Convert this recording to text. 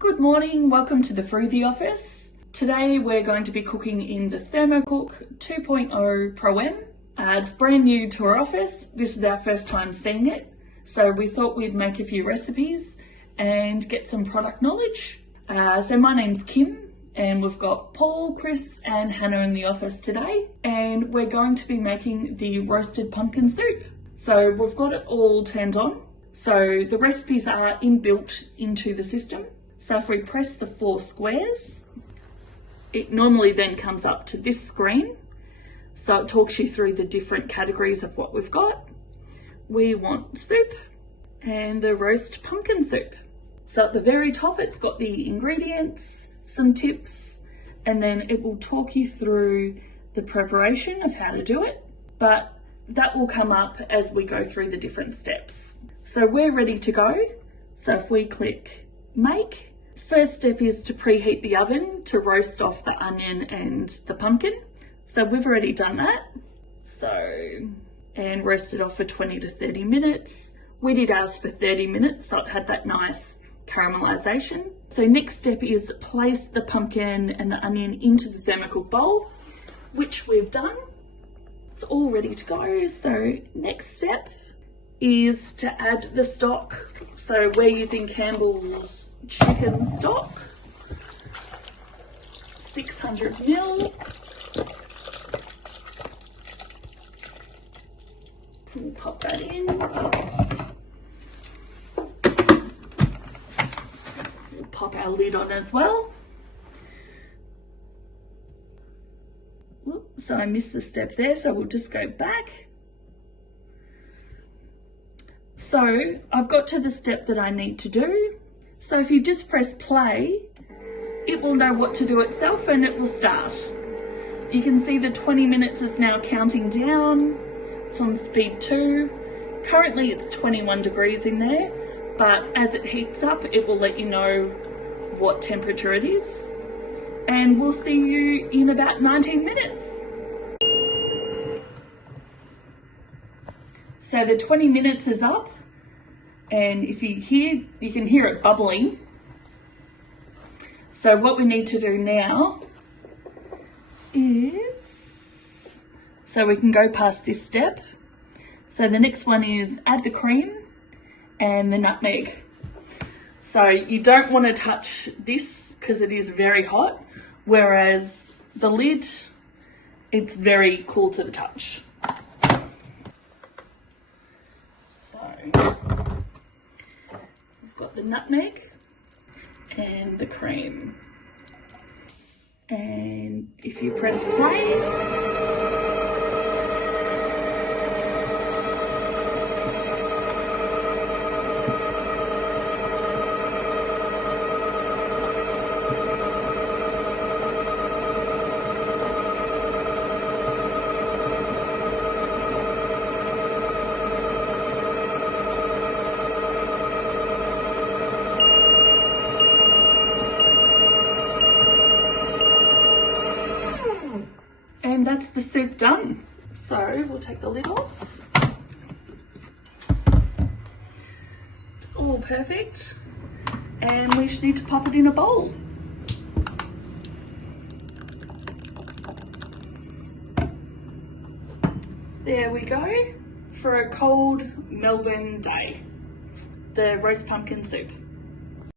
Good morning, welcome to the Froothie office. Today we're going to be cooking in the ThermoCook 2.0 Pro M. It's brand new to our office. This is our first time seeing it, so we thought we'd make a few recipes and get some product knowledge. So my name's Kim and we've got Paul, Chris and Hannah in the office today, and we're going to be making the roasted pumpkin soup. So we've got it all turned on. So the recipes are inbuilt into the system. So if we press the 4 squares, it normally then comes up to this screen. So it talks you through the different categories of what we've got. We want soup and the roast pumpkin soup. So at the very top, it's got the ingredients, some tips, and then it will talk you through the preparation of how to do it. But that will come up as we go through the different steps. So we're ready to go. So if we click make, first step is to preheat the oven to roast off the onion and the pumpkin. So we've already done that. And roasted off for 20 to 30 minutes. We did ours for 30 minutes, so it had that nice caramelization. So next step is place the pumpkin and the onion into the ThermoCook bowl, which we've done. It's all ready to go. So next step is to add the stock. So we're using Campbell's chicken stock, 600 ml. We'll pop that in. We'll pop our lid on as well. Whoops, so I missed the step there, so we'll just go back. So I've got to the step that I need to do. So if you just press play, it will know what to do itself and it will start. You can see the 20 minutes is now counting down. It's on speed 2. Currently it's 21 degrees in there, but as it heats up, it will let you know what temperature it is. And we'll see you in about 19 minutes. So the 20 minutes is up. And if you can hear it bubbling. So what we need to do now is, so we can go past this step. So the next one is add the cream and the nutmeg. So you don't want to touch this because it is very hot, whereas the lid, it's very cool to the touch. Got the nutmeg and the cream, and if you press play, and that's the soup done. So we'll take the lid off. It's all perfect. And we just need to pop it in a bowl. There we go for a cold Melbourne day. The roast pumpkin soup.